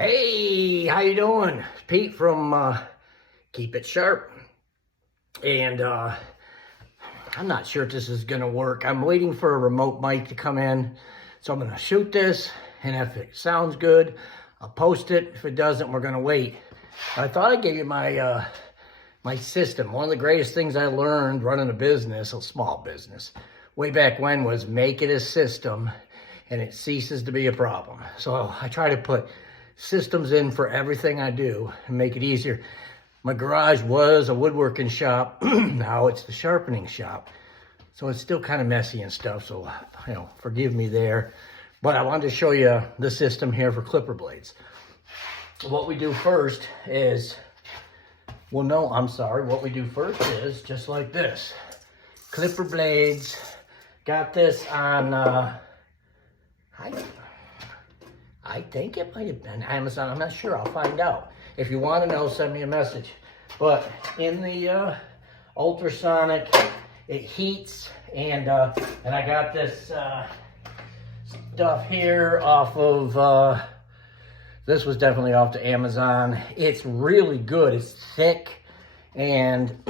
Hey, how you doing? Pete from Keep It Sharp. And I'm not sure if this is gonna work. I'm waiting for a remote mic to come in. So I'm gonna shoot this, and if it sounds good, I'll post it. If it doesn't, we're gonna wait. I thought I'd give you my my system. One of the greatest things I learned running a business, a small business, way back when, was make it a system and it ceases to be a problem. So I try to put systems in for everything I do and make it easier. My garage was a woodworking shop. Now it's the sharpening shop. So it's still kind of messy and stuff. So, forgive me there. But I wanted to show you the system here for clipper blades. What we do first is, what we do first is just like this. Clipper blades. Got this on, I think it might have been Amazon. I'm not sure. I'll find out. If you want to know, send me a message. But in the ultrasonic, it heats, and I got this stuff here off of. This was definitely off to Amazon. It's really good. It's thick and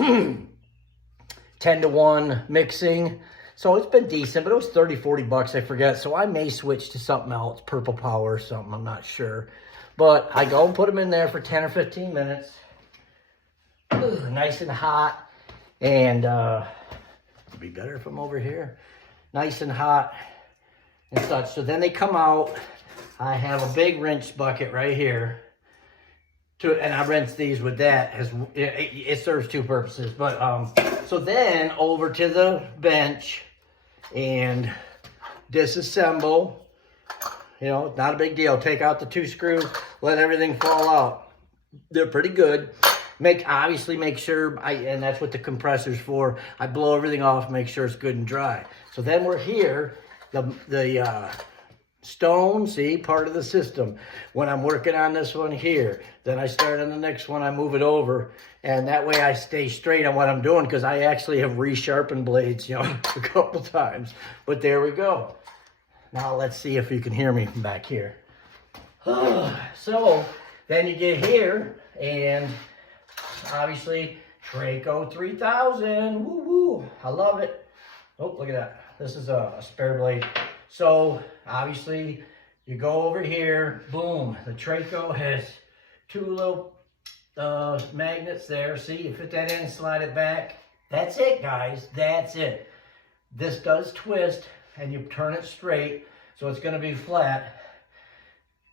10-to-1 mixing. So it's been decent, but it was 30, 40 bucks, I forget. So I may switch to something else, Purple Power or something, I'm not sure. But I go and put them in there for 10 or 15 minutes. Nice and hot. And it'd be better if I'm over here. Nice and hot and such. So then they come out. I have a big rinse bucket right here. And I rinse these with that. It serves two purposes. But so then over to the bench and disassemble. Not a big deal. Take out the 2 screws, let everything fall out. They're pretty good. Obviously make sure, and that's what the compressor's for. I blow everything off, make sure it's good and dry. So then we're here, the stone, see, part of the system. When I'm working on this one here, then I start on the next one, I move it over, and that way I stay straight on what I'm doing, because I actually have resharpened blades, a couple times. But there we go. Now let's see if you can hear me from back here. So then you get here, and obviously Treyco 3000. Woo woo! I love it. Oh, look at that. This is a spare blade. So obviously you go over here, boom. The Treyco has 2 little magnets there. See, you fit that in, slide it back. That's it, guys. That's it. This does twist, and you turn it straight, so it's going to be flat.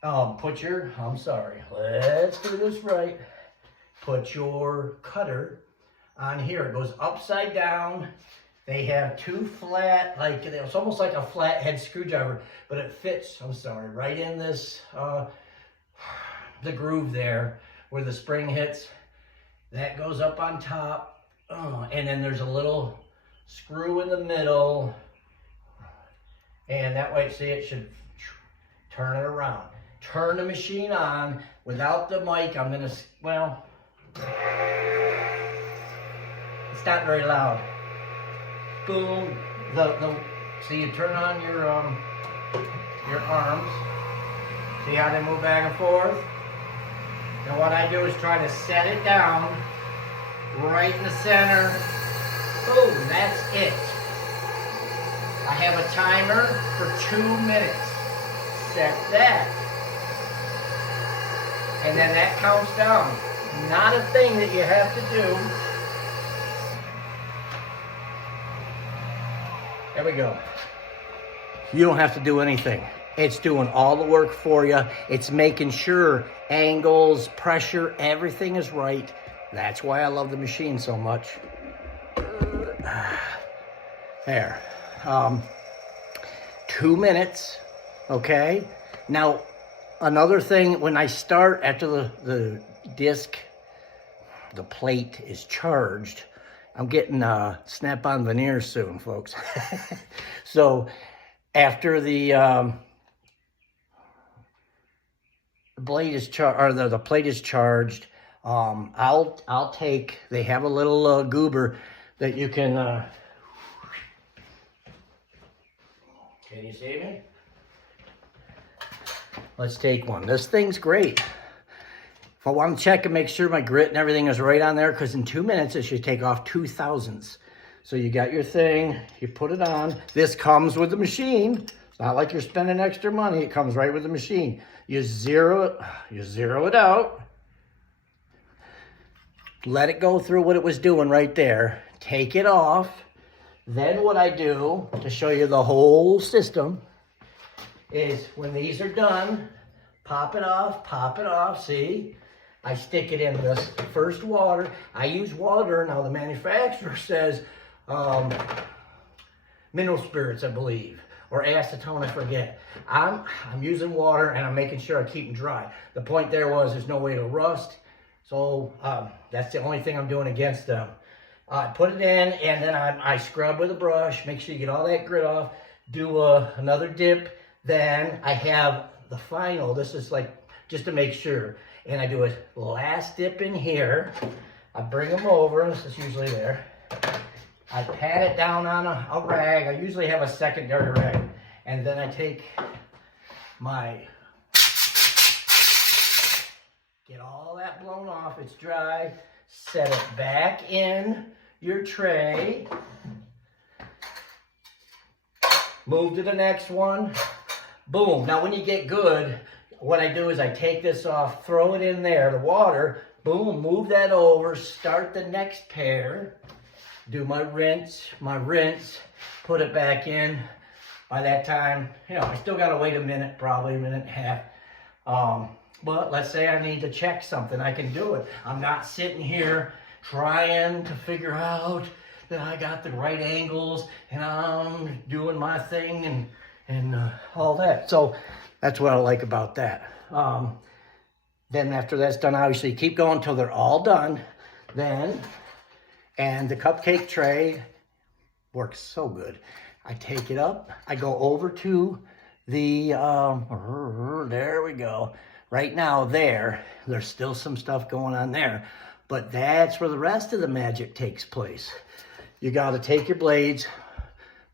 Let's do this right. Put your cutter on here. It goes upside down. They have 2 flat, it's almost like a flathead screwdriver, but it fits, right in this, the groove there where the spring hits. That goes up on top. And then there's a little screw in the middle. And that way, see, it should turn it around. Turn the machine on. Without the mic, I'm gonna, it's not very loud. Boom. See, you turn on your arms. See how they move back and forth? And what I do is try to set it down right in the center. Boom, that's it. I have a timer for 2 minutes. Set that. And then that counts down. Not a thing that you have to do. There we go. You don't have to do anything. It's doing all the work for you. It's making sure angles, pressure, everything is right. That's why I love the machine so much. There. 2 minutes, okay? Now, another thing, when I start, after the disc, the plate is charged, I'm getting snap-on veneers soon, folks. So, after the blade is charged, or the plate is charged, I'll take, they have a little goober that you can you see me? let's take one. This thing's great. If I want to check and make sure my grit and everything is right on there, because in 2 minutes it should take off 2 thousandths. So you got your thing, you put it on. This comes with the machine. It's not like you're spending extra money. It comes right with the machine. You zero it out. Let it go through what it was doing right there. Take it off. Then what I do to show you the whole system is when these are done, pop it off, see? I stick it in this first water. I use water. Now the manufacturer says mineral spirits, I believe, or acetone, I forget. I'm using water and I'm making sure I keep them dry. The point there was there's no way to rust. So that's the only thing I'm doing against them. I put it in and then I scrub with a brush, make sure you get all that grit off, do another dip. Then I have the final, this is like just to make sure. And I do a last dip in here. I bring them over, this is usually there. I pat it down on a rag. I usually have a secondary rag. And then I take my, get all that blown off, it's dry. Set it back in your tray. Move to the next one. Boom. Now when you get good, what I do is I take this off, throw it in there, the water, boom, move that over, start the next pair, do my rinse, put it back in. By that time, you know, I still got to wait a minute, probably a minute and a half. But let's say I need to check something, I can do it. I'm not sitting here trying to figure out that I got the right angles and I'm doing my thing and all that. So that's what I like about that. Then after that's done, obviously keep going until they're all done. Then, and the cupcake tray works so good. I take it up, I go over to the, there we go. Right now there's still some stuff going on there, but that's where the rest of the magic takes place. You got to take your blades,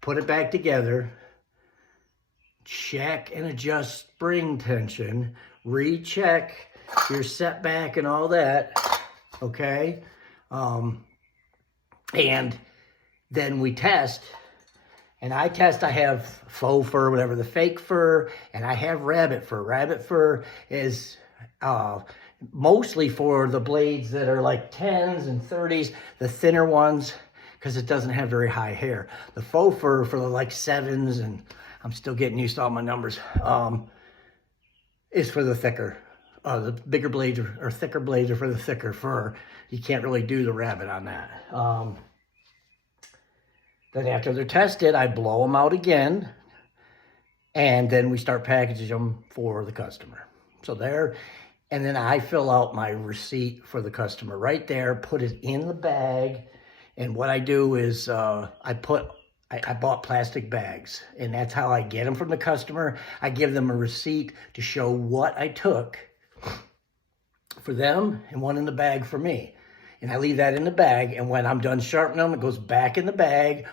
put it back together, check and adjust spring tension, recheck your setback and all that, okay? And then we test. And I test, I have faux fur, whatever, the fake fur, and I have rabbit fur. Rabbit fur is mostly for the blades that are like 10s and 30s, the thinner ones, because it doesn't have very high hair. The faux fur for the like 7s, and I'm still getting used to all my numbers, is for the thicker. The bigger blades or thicker blades are for the thicker fur. You can't really do the rabbit on that. Then after they're tested, I blow them out again, and then we start packaging them for the customer. So there, and then I fill out my receipt for the customer right there, put it in the bag, and what I do is I bought plastic bags, and that's how I get them from the customer. I give them a receipt to show what I took for them and one in the bag for me. And I leave that in the bag, and when I'm done sharpening them, it goes back in the bag.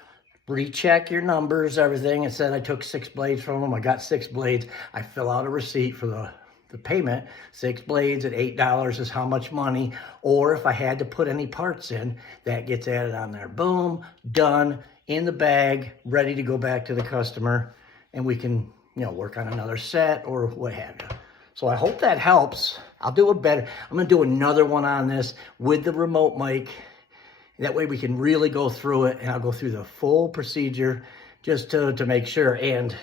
Recheck your numbers, everything. It said I took 6 blades from them. I got 6 blades. I fill out a receipt for the payment. 6 blades at $8 is how much money. Or if I had to put any parts in, that gets added on there. Boom, done, in the bag, ready to go back to the customer. And we can, you know, work on another set or what have you. So I hope that helps. I'll do it better. I'm going to do another one on this with the remote mic. That way we can really go through it, and I'll go through the full procedure just to make sure. And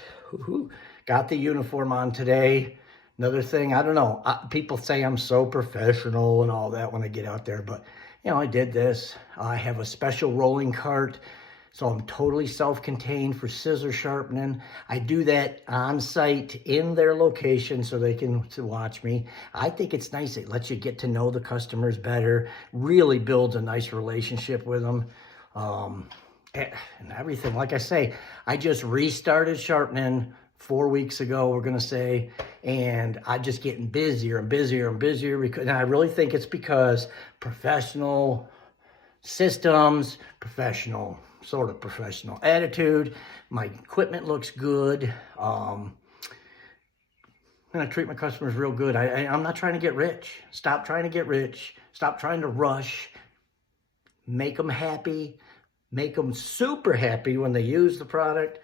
got the uniform on today. Another thing, I don't know, people say I'm so professional and all that when I get out there, but you know, I did this. I have a special rolling cart, so I'm totally self-contained for scissor sharpening. I do that on site in their location so they can watch me. I think it's nice. It lets you get to know the customers better, really builds a nice relationship with them. And everything, like I say, I just restarted sharpening 4 weeks ago, we're gonna say, and I'm just getting busier and busier and busier, because, and I really think it's because professional systems, sort of professional attitude, my equipment looks good. and I treat my customers real good. I'm not trying to get rich. Stop trying to get rich. Stop trying to rush. Make them happy. Make them super happy when they use the product.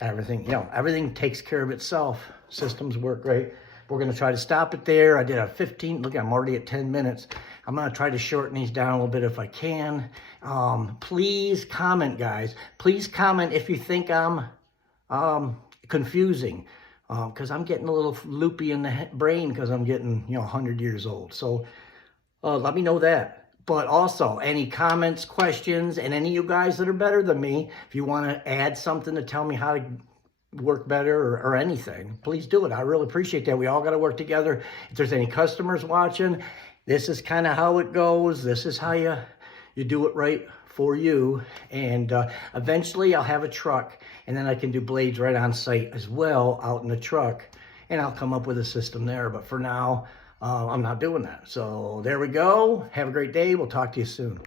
Everything, everything takes care of itself. Systems work great. We're going to try to stop it there. I did a 15, look, I'm already at 10 minutes. I'm going to try to shorten these down a little bit if I can. Please comment, guys. Please comment if you think I'm confusing, because I'm getting a little loopy in the brain because I'm getting, 100 years old. So let me know that. But also, any comments, questions, and any of you guys that are better than me, if you want to add something to tell me how to work better or anything, please do it. I really appreciate that. We all got to work together. If there's any customers watching, this is kind of how it goes. This is how you do it right for you. And eventually I'll have a truck, and then I can do blades right on site as well out in the truck, and I'll come up with a system there. But for now, I'm not doing that. So there we go. Have a great day. We'll talk to you soon.